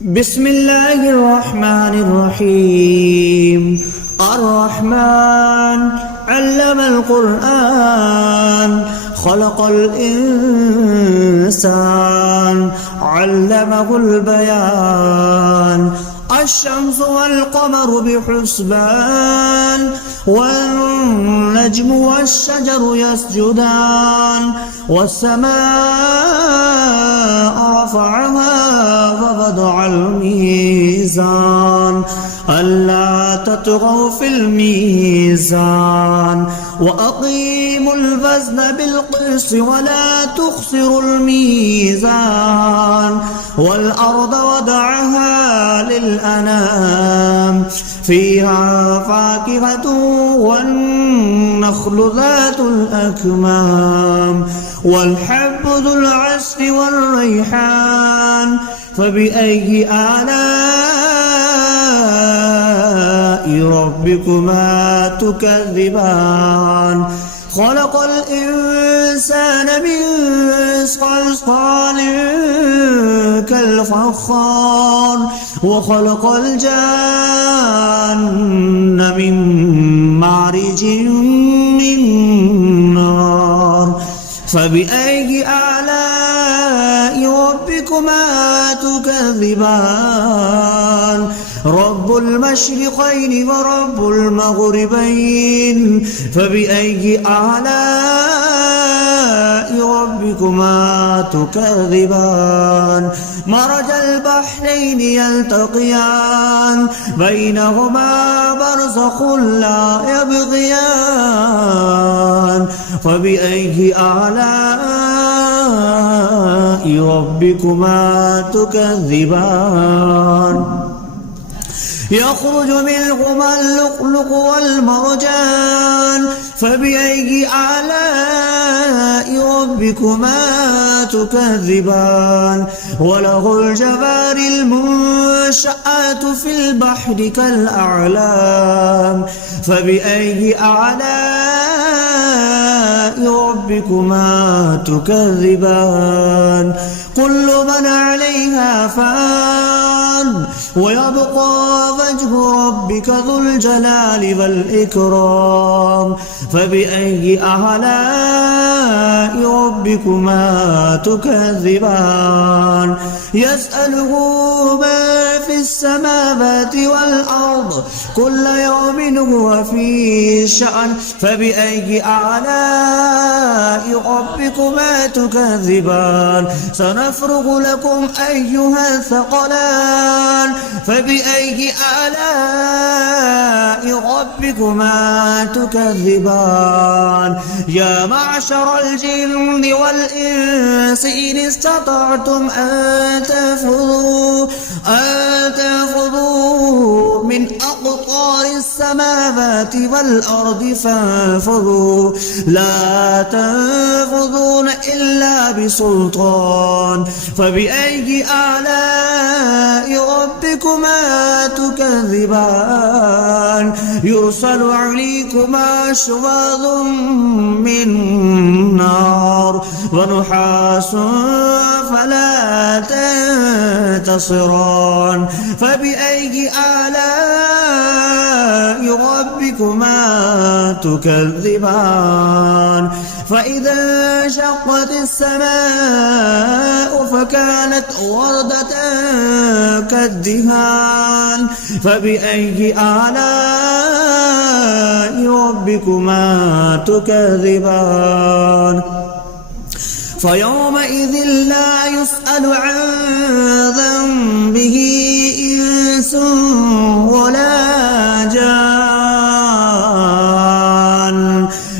بسم الله الرحمن الرحيم. الرحمن علم القرآن خلق الإنسان علمه البيان. الشمس والقمر بحسبان والنجم والشجر يسجدان والسماء رفعها ووضع الميزان ألا تطغوا في الميزان وأقيموا الوزن بالقسط ولا تخسروا الميزان والأرض وضعها للأنام فيها فاكهة والنخل ذات الأكمام والحب ذو العصف والريحان فبأي آلاء ربكما تكذبان. خلق الإنسان من صلصال كالفخار وخلق الجان من مارج من نار فبأي آلاء ربكما تكذبان. رب المشرقين ورب المغربين فبأي آلاء ربكما تكذبان. مرج البحرين يلتقيان بينهما برزخ لا يبغيان فبأي آلاء ربكما تكذبان. يخرج منهما اللؤلؤ والمرجان فبأي آلاء ربكما تكذبان. وله الجوار المنشآت في البحر كالأعلام فبأي آلاء ربكما تكذبان. كل من عليها فان ويبقى وجه ربك ذو الجلال والإكرام فبأي آلاء ربكما تكذبان. يسأله ما في السماوات والأرض كل يوم هو في شأن فبأي آلاء ربكما تكذبان. سنفرغ لكم أيها الثقلان فبأي آلاء ربكما تكذبان. يا معشر الجن والإنس إن استطعتم أن تنفذوا من أقطار السماوات والأرض فانفذوا لا تنفذون إلا بسلطان فبأي آلاء ربكما تكذبان. يرسل عليكما شواظ من نار ونحاس فلا تنتصران فبأي آلاء ربكما تكذبان. فإذا انشقت السماء فكانت وردة كالدهان فبأي آلاء ربكما تكذبان. فيومئذ لا يسأل عن ذنبه إنس ولا جان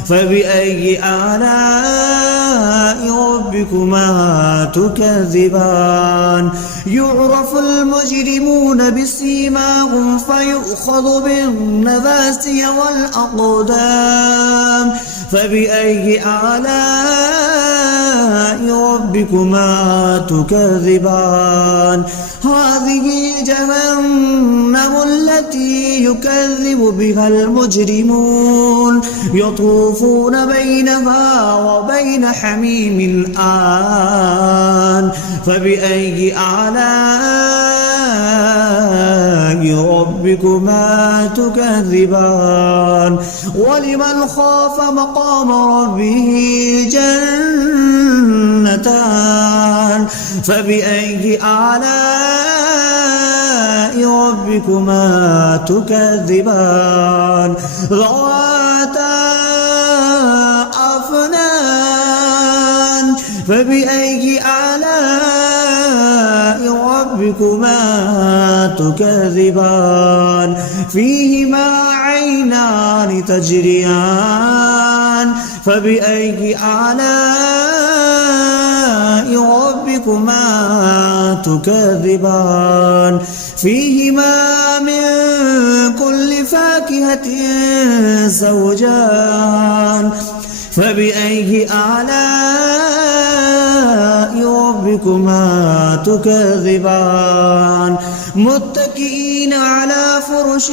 فبأي آلاء ربكما تكذبان. يعرف المجرمون بسيماهم فيؤخذ بالنواسي والأقدام فبأي آلاء ربكما تكذبان. هذه جهنم التي يكذب بها المجرمون يطوفون بينها وبين حميم آن فبأي آلاء ربكما تكذبان ولمن خاف مقام ربه جنتان فبأي آلاء ربكما تكذبان ذواتا أفنان فبأي آلاء ربكما تكذبان فيهما عينان تجريان فبأي آلاء ربكما تكذبان فيهما من كل فاكهة زوجان فبأي آلاء ربكما تكذبان متكئين على فرش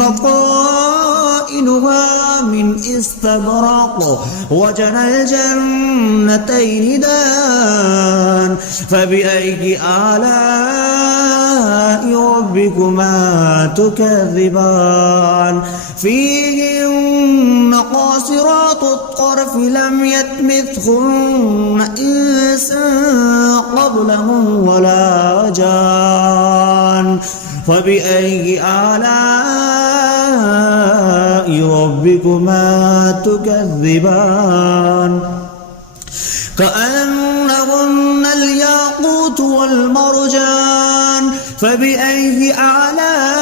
بطائنها من استبرق وجنى الجنتين دان فبأي آلاء ربكما تكذبان فيهن قاصرات الطرف لم يطمثهن إنس قبلهم ولا جان فبأي آلاء ربكما تكذبان كأنهن الياقوت والمرجان فبأي آلاء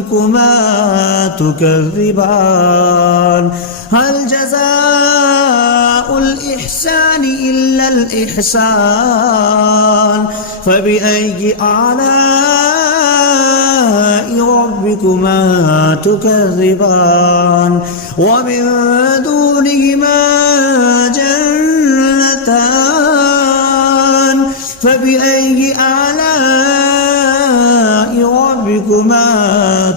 ربكما تكذبان هل جزاء الإحسان إلا الإحسان فبأي آلاء ربكما تكذبان ومن دونهما جنتان فبأي آلاء ربكما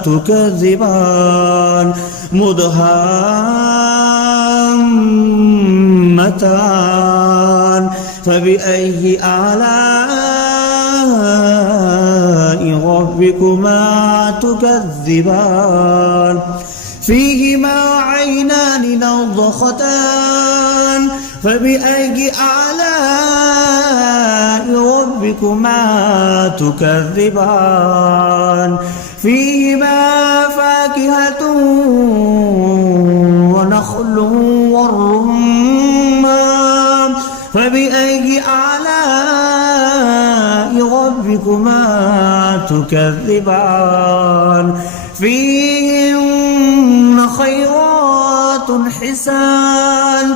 تكذبان مدهامتان فبأي آلاء ربكما تكذبان فيهما عينان نضختان فبأي آلاء ربكما تكذبان فيهما فاكهة ونخل والرمان فبأي آلاء ربكما تكذبان فيهن خيرات حسان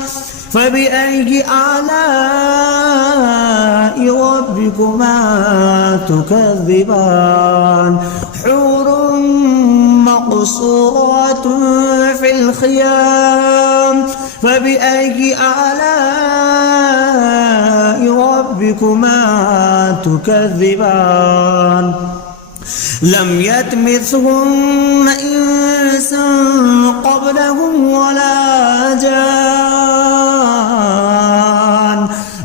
فبأي آلاء ربكما تكذبان حور مقصورات في الخيام فبأي آلاء ربكما تكذبان لم يطمثهن إنس قبلهم ولا جان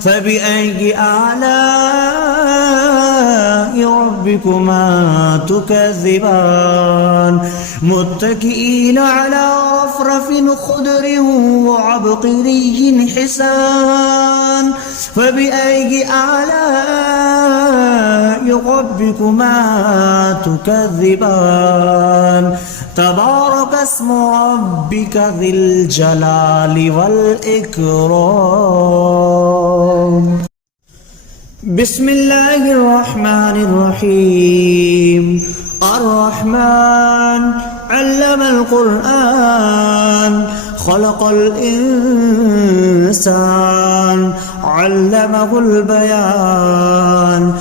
فبأي آلاء ربكما تكذبان متكئين على رفرف خضر وعبقري حسان فبأي آلاء ربكما تكذبان تبارك اسم ربك ذي الجلال والإكرام بسم الله الرحمن الرحيم الرحمن علم القرآن خلق الإنسان علمه البيان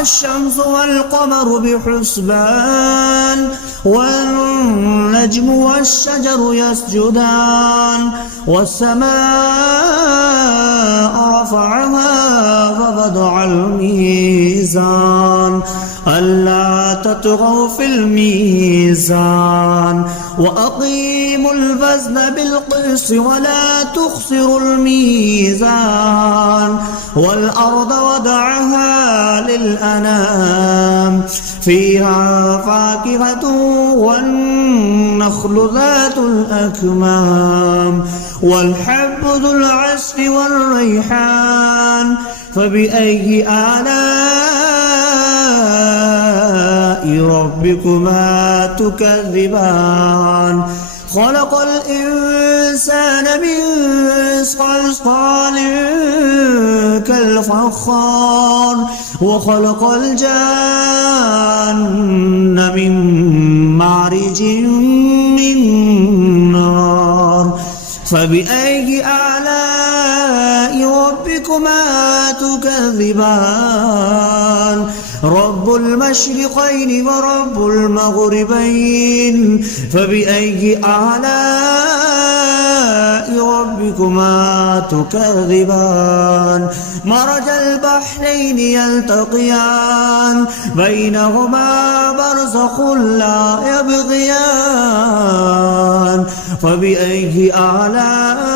الشمس والقمر بحسبان والنجم والشجر يسجدان والسماء رفعها فوضع الميزان ألا تطغوا في الميزان وأقيموا الوزن بالقسط ولا تخسروا الميزان والأرض وضعها للأنام فيها فاكهة والنخل ذات الأكمام والحب ذو العصف والريحان فبأي آلاء ربكما تكذبان خلق الإنسان من صلصال كالفخار وخلق الجان من مارج من نار فبأي آلاء ربكما تكذبان رب المشرقين ورب المغربين فبأي آلاء ربكما تكذبان مرج البحرين يلتقيان بينهما برزخ لا يبغيان فبأي آلاء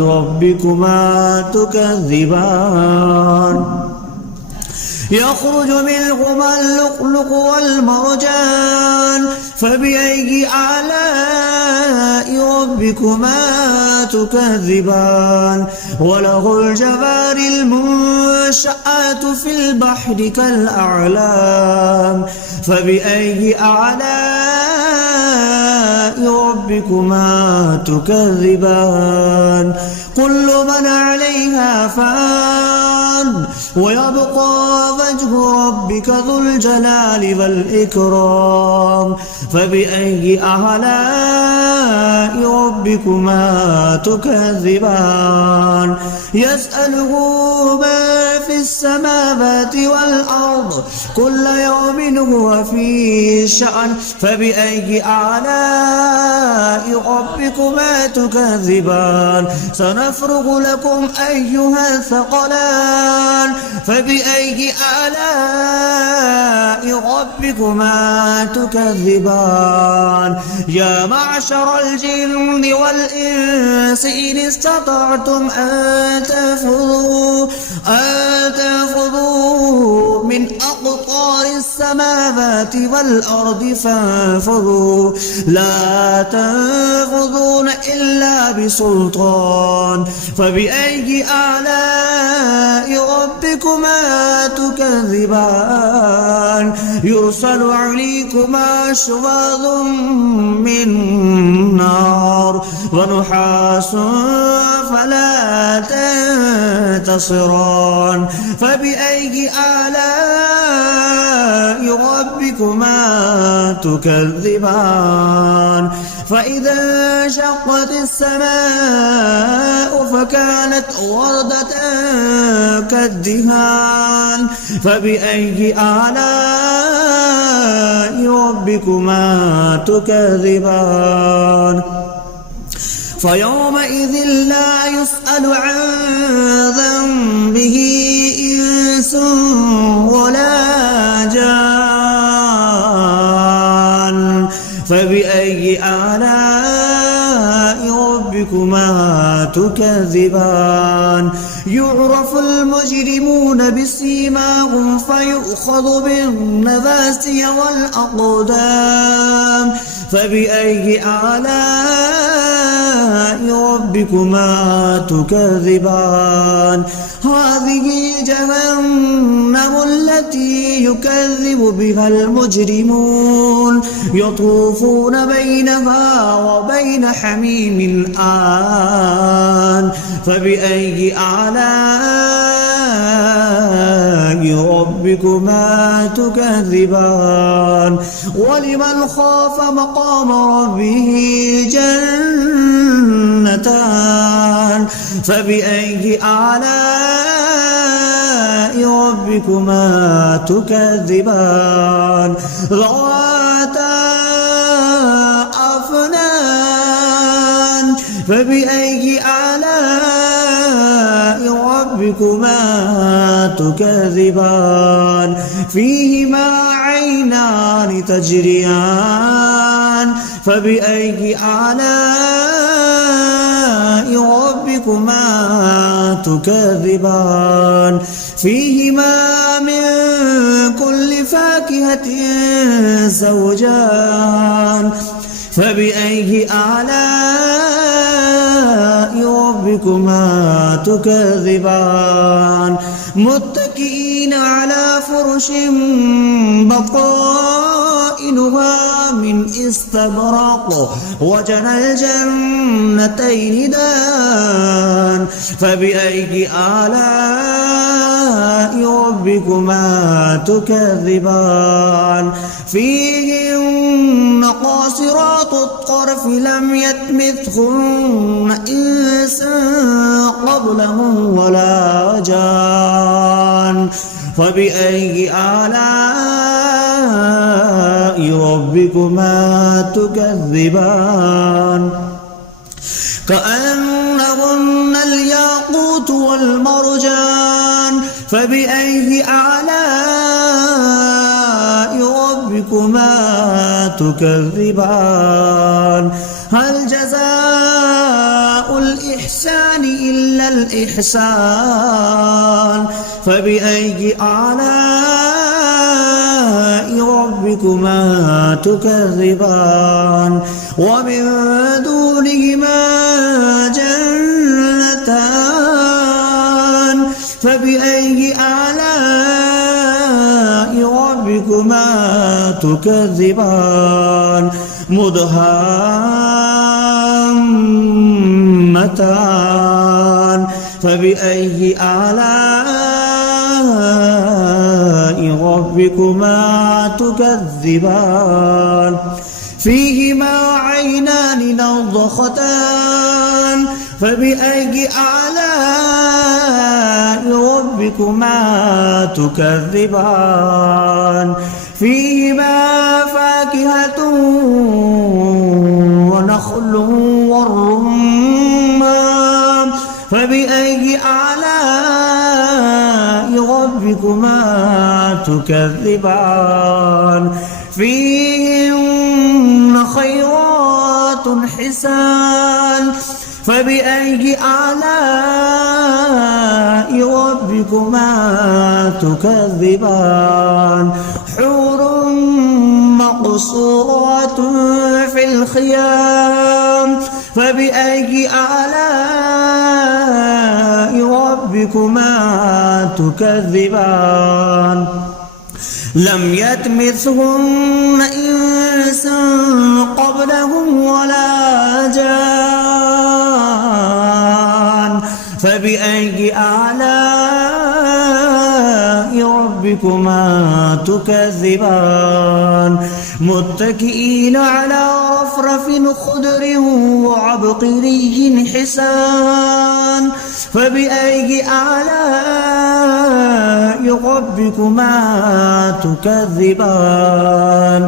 ربكما تكذبان يخرج منهما اللؤلؤ والمرجان فبأي آلاء ربكما تكذبان وله الجوار المنشآت في البحر كالأعلام فبأي آلاء ربكما تكذبان كل من عليها فان ويبقى وجه ربك ذو الجلال والإكرام فبأي آلاء ربكما تكذبان يسأله ما في السماوات والأرض كل يوم هو في شأن فبأي آلاء ربكما تكذبان سنفرغ لكم أيها الثقلان فبأي آلاء ربكما تكذبان يا معشر الجن والإنس إن استطعتم أن تنفذوا من أقطار السماوات والأرض فانفذوا لا تنفذون إلا بسلطان فبأي آلاء ربكما تكذبان يرسل عليكما شواظ من نار ونحاس فلا تنتصران فبأي آلاء ربكما تكذبان فإذا انشقت السماء فكانت وردة كالدهان فبأي آلاء ربكما تكذبان فيومئذ لا يسأل عن ذنبه إنس ولا جان فبأي آلاء ربكما تكذبان يعرف المجرمون بسيماهم فيؤخذ بالنواسي والأقدام فبأي آلاء ربكما تكذبان هذه جهنم التي يكذب بها المجرمون يطوفون بينها وبين حميم آن فبأي آلاء ربكما تكذبان ولمن خاف مقام ربه جنتان فبأي آلاء ربكما تكذبان ذواتا أفنان فبأي آلاء ربكما تكذبان فيهما عينان تجريان فبأي آلاء ربكما تكذبان فيهما من كل فاكهة زوجان فبأي آلاء ربكما تكذبان متكئين على فرش بطائنها من استبرق وجنى الجنتين دان فبأي آلاء ربكما تكذبان فيهن قاصرات الطرف لم يطمثهن إنس قبلهم ولا جان فبأي آلاء ربكما تكذبان كأنهن الياقوت والمرجان فبأي آلاء ربكما تكذبان هل جزاء الإحسان إلا الإحسان فبأي آلاء ربكما تكذبان ومن دونهما جنتان فبأي آلاء ربكما تكذبان مدهامتان فبأي آلاء ربكما تكذبان فيهما عينان نضختان فبأي آلاء ربكما تكذبان فيهما فاكهة ونخل والرمان فبأي آلاء ربكما تكذبان فيهن خيرات حسان فبأي آلاء ربكما تكذبان حور مقصورات في الخيام فبأي آلاء ربكما تكذبان لم يطمثهن إنس قبلهم ولا جان فبأي آلاء ربكما تكذبان متكئين على رفرف خضر وعبقري حسان فبأي آلاء ربكما تكذبان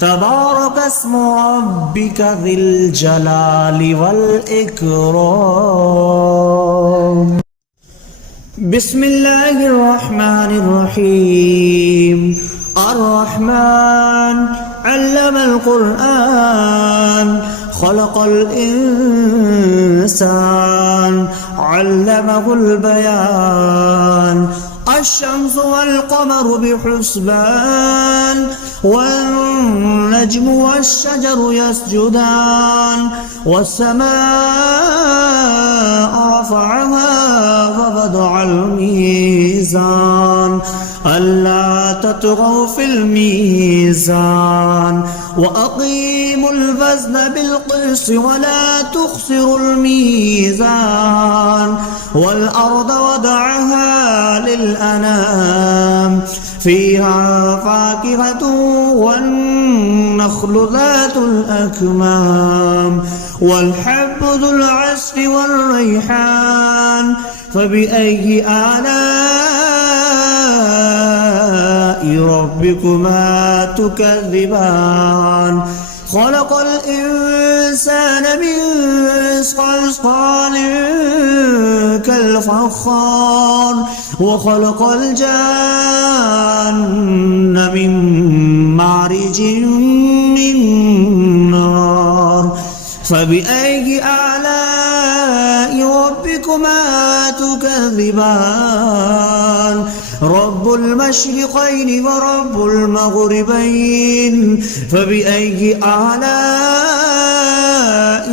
تبارك اسم ربك ذي الجلال والإكرام بسم الله الرحمن الرحيم الرحمن علم القرآن خلق الإنسان علمه البيان الشمس والقمر بحسبان والنجم والشجر يسجدان والسماء رفعها ووضع الميزان ألا تطغوا في الميزان وأقيموا الوزن بالقسط ولا تخسروا الميزان والأرض وضعها للأنام فيها فاكهة والنخل ذات الأكمام والحب ذو العصف والريحان فبأي آلاء ربكما تكذبان خلق الإنسان من صلصال كالفخار وخلق الجان من مارج من نار فبأي آلاء ربكما تكذبان رب المشرقين ورب المغربين فبأي آلاء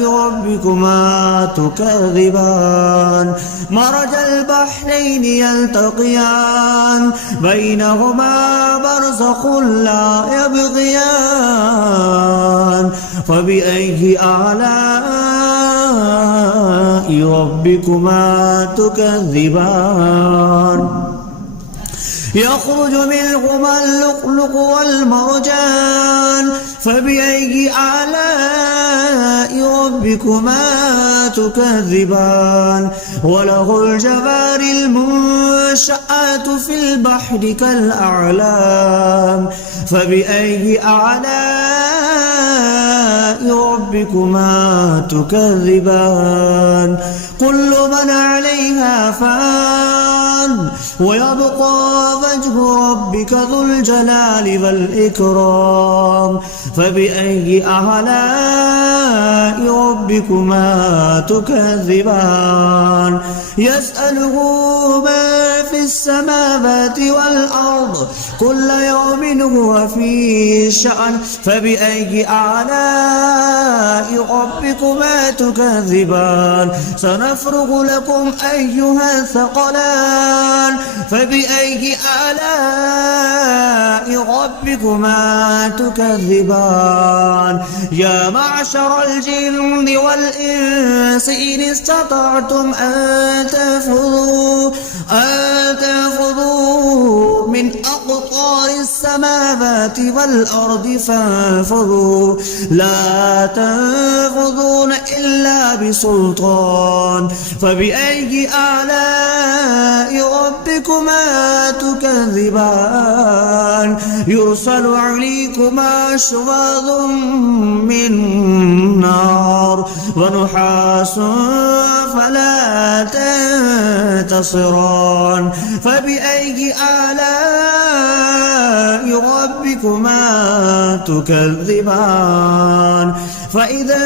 ربكما تكذبان مرج البحرين يلتقيان بينهما برزخ لا يبغيان فبأي آلاء ربكما تكذبان يخرج منهما اللؤلؤ والمرجان فبأي آلاء ربكما تكذبان وله الجوار المنشآت في البحر كالأعلام فبأي آلاء ربكما تكذبان كل من عليها فان ويبقى وجه ربك ذو الجلال والإكرام فبأي آلاء ربكما تكذبان يسأله ما في السماوات والأرض كل يوم هو في شأن فبأي آلاء ربكما تكذبان سنفرغ لكم أيها الثقلان فبأي آلاء ربكما تكذبان يا معشر الجن والإنس إن استطعتم أن تنفذوا من أقطار السماوات والأرض فانفذوا لا تنفذون إلا بسلطان فبأي آلاء ربكما تكذبان يرسل عليكما شواظ من نار ونحاس فلا تنتصران فبأي آلاء ربكما تكذبان فإذا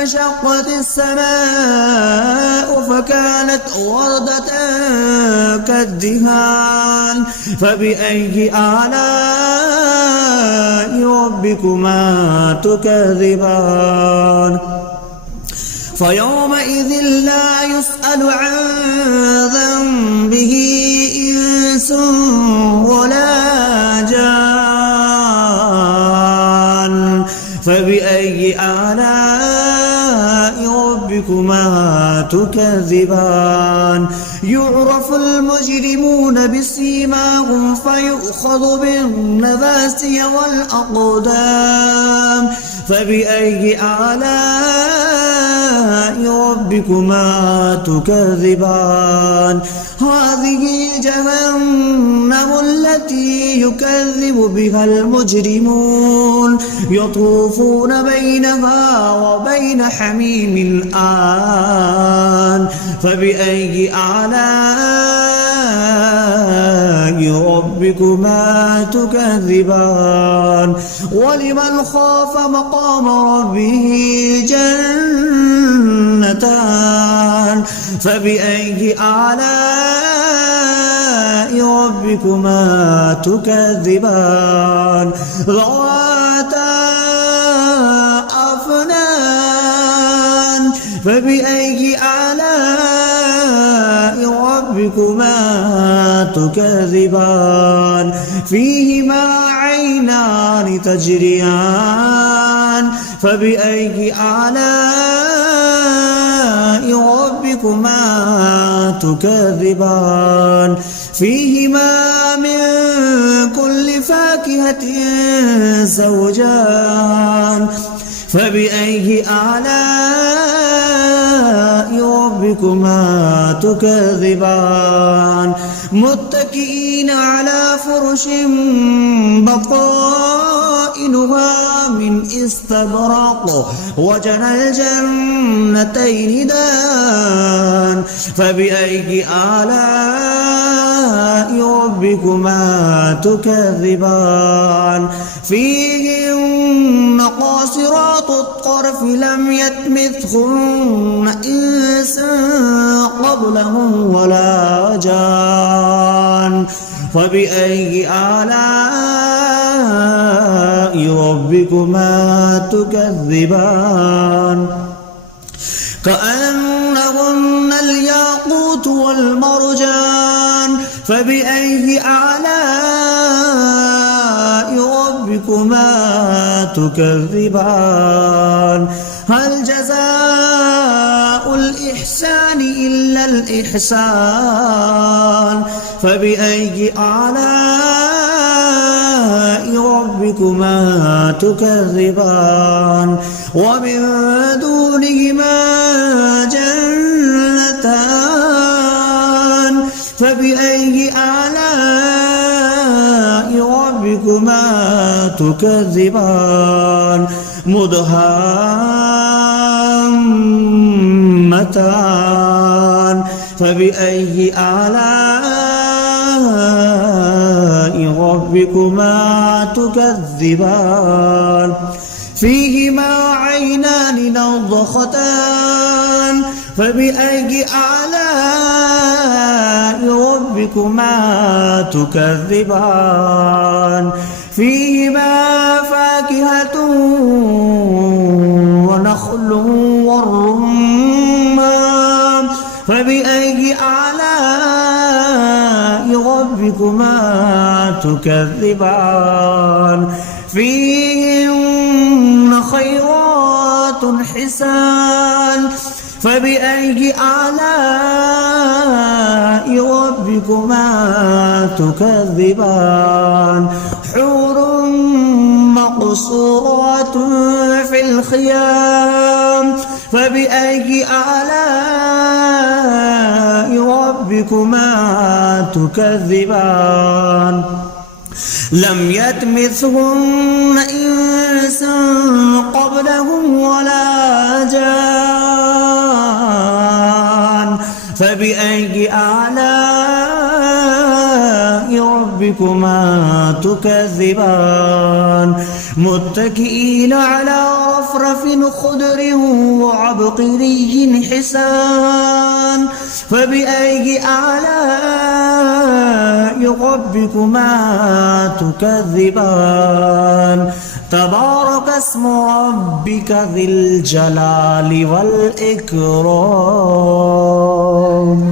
انشقت السماء فكانت وردة كالدهان فبأي آلاء ربكما تكذبان فيومئذ لا يسأل عن ذنبه إنس ولا جان فبأي آلاء ربكما تكذبان يعرف المجرمون بسيماهم فيؤخذ بالنواسي والأقدام فبأي آلاء ربكما تكذبان هذه جهنم التي يكذب بها المجرمون يطوفون بينها وبين حميم آن فبأي آلاء ربكما تكذبان ولمن خاف مقام ربه جنتان فبأي آلاء ربكما تكذبان ذواتا أفنان فبأي آلاء ربكما تكذبان فيهما عينان تجريان فبأي آلاء ربكما تكذبان فيهما من كل فاكهة زوجان فبأي آلاء ربكما ربكما تكذبان متكئين على فرش بطائنها من استبرق وجنى الجنتين دان فبأي آلاء ربكما تكذبان فيهن قاصرات الطرف لم يطمثهن إنس قبلهم ولا جان فبأي آلاء ربكما تكذبان كأنهن الياقوت والمرجان فبأي آلاء ربكما تكذبان هل جزاء الإحسان إلا الإحسان فبأي آلاء ربكما تكذبان ومن دونهما جنتان فبأي آلاء ربكما تكذبان مدهامتان فبأي آلاء ربكما تكذبان فيهما عينان نضختان فبأي آلاء ربكما تكذبان فيهما فاكهة ونخل والرمان فبأي آلاء ربكما تكذبان فيهن خيرات حسان فبأي آلاء ربكما تكذبان حور مقصورات في الخيام فبأي آلاء ربكما تكذبان لم يطمثهن إنس قبلهم ولا جان فبأي آلاء ربكما تكذبان متكئين على رفرف خضر وعبقري حسان فبأي آلاء ربكما تكذبان تبارك اسم ربك ذي الجلال والإكرام.